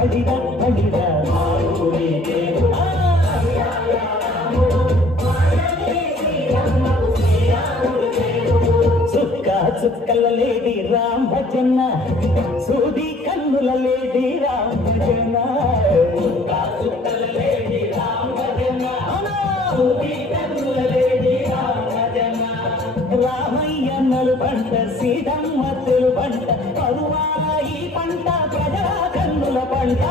బడిరా బడిరా సుక్క చుక్కల లేడి రామ్ భజన సూది కన్నుల లేడి రామ్ భజన సుక్క చుక్కల లేడి రామ్ భజన సూది కన్నుల లేడి రామ్ భజన రామయ్యన్నలు పంట సీతమ్మ తెలు పంట పరువాల ఈ పంట ప్రజల కన్నుల పంట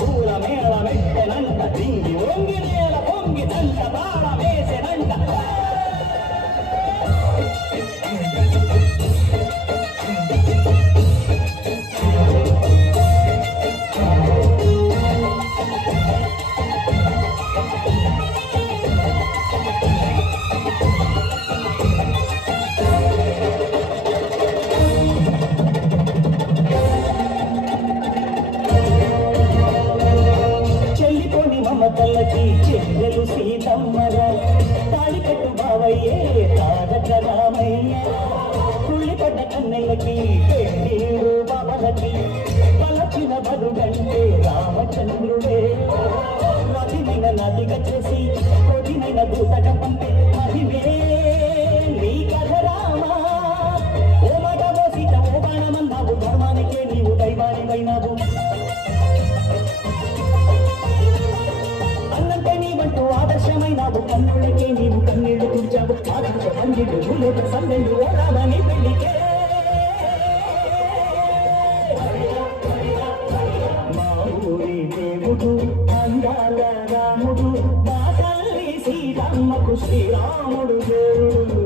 పూల మేళ మెట్టెనంట దింగి వంగి నేల పొంగి దంట బాళ వేసెనంట మమతలకి చెల్లెలు సీతమ్మగా తాళికట్టు బావయ్యే తారక రామయ్య కుళ్ళిపడ్డ కన్నెలకి పెళ్ళీడు బాబలకి పలచిన బరుగంటే రామచంద్రుడే నదినైన నదిగా చేసి కొడినైన దూతగా పంపే మహిమే నీ కథ రామా ఓ మగవో సీత ఓ బాణమన్నావు ధర్మానికే నీవు దైవానివైనావు ఆదర్శమైనావు కన్నులకే నీవు కన్నీళ్లు తుడిచావు ఆదర్శ పండిడు భూలోక సందెండు ఓరామని పెళ్లికే మా ఊరి దేవుడు అందాల రాముడు మా తల్లి సీతమ్మకు శ్రీరాముడు దేవుడు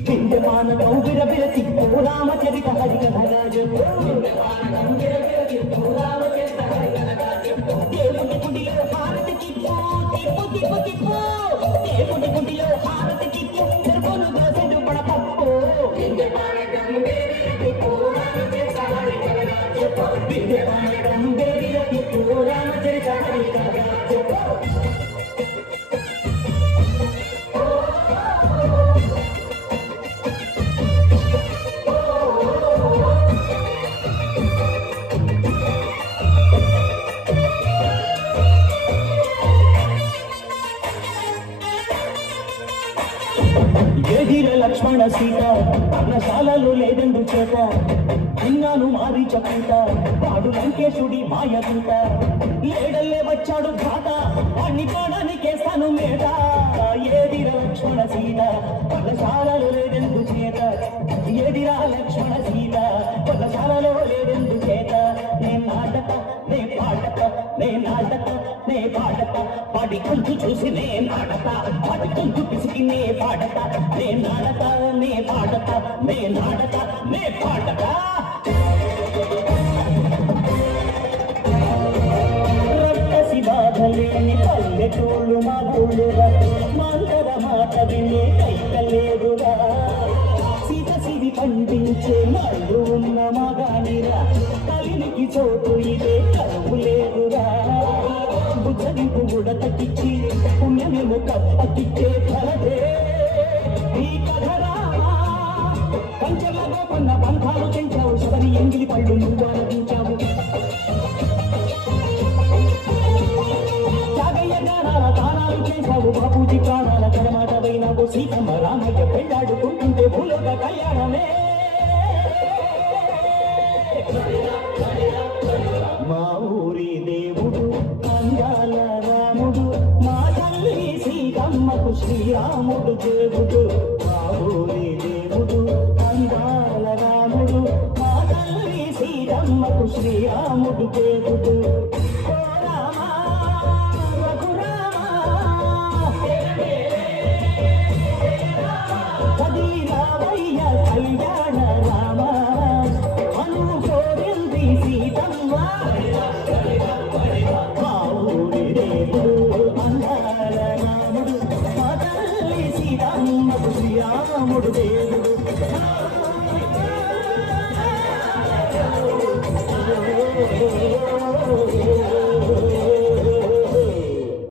విద్యమానకం విరవిరతి రామచరిత హరికథరాజు దేవుడి గుడిలో హారతి తిప్పు తిప్పు తిప్పు తిప్పు దేవుడి గుడిలో హారతి తిప్పు తిరుపను దోసెడు పడపప్పు విద్యమానకం విరవిరతి రామచరిత హరికథరాజు ఏదిర లక్ష్మణ సీత పర్ణశాలలో లేదెందు చేత విన్నాను మారి చపూత వాడు లంకేశుడి మాయదూత ఏడల్లే వచ్చాడు ఘాత వాణ్ణి ప్రాణానికేస్తాను మేట ఏదిర లక్ష్మణ సీత పర్ణశాలలో లేదెందు చేత ఏదిరా లక్ష్మణ సీత పర్ణశాలలో లేదెందు చేత నే నాటక నే పాటక నే నాటక నే పాటక వాడి గొంతు చూసి నే నాటక వాడి గొంతు పిసికి నే పాడక నే నాటక నే పాటక నే నాటక నే పాటక రక్తసి బాధలేని పల్లెటూళ్ళు మా ఊళ్ళుగా మందర మాట వినే కైకలేదుగా సీత సిరి పండించే నళ్ళు ఉన్న మగానిరా కలినికి చోటు ఇదే కరువు లేదురా బుజ్జగింపు గుడతకిచ్చి పుణ్యమేమో కప్పకిచ్చే ఫలదే ఈ కథ రామా పంచలాగా కొన్న బంధాలు పెంచావు శబరి ఎంగిలి పళ్ళు నువ్వు ఆనందించావు చాగయ్య గానాల తానాలు చేశావు బాపూజీ ప్రాణాల కడమాటవైనావు సీతమ్మ రామయ్య పెళ్ళాడుకుంటుంటే భూలోక కళ్యాణమే మా ఊరి దేవుడు అందాల రాముడు మా తల్లి సీతమ్మకు శ్రీరాముడు దేవుడు మా ఊరి దేవుడు అందాల రాముడు మా తల్లి సీతమ్మకు శ్రీరాముడు దేవుడు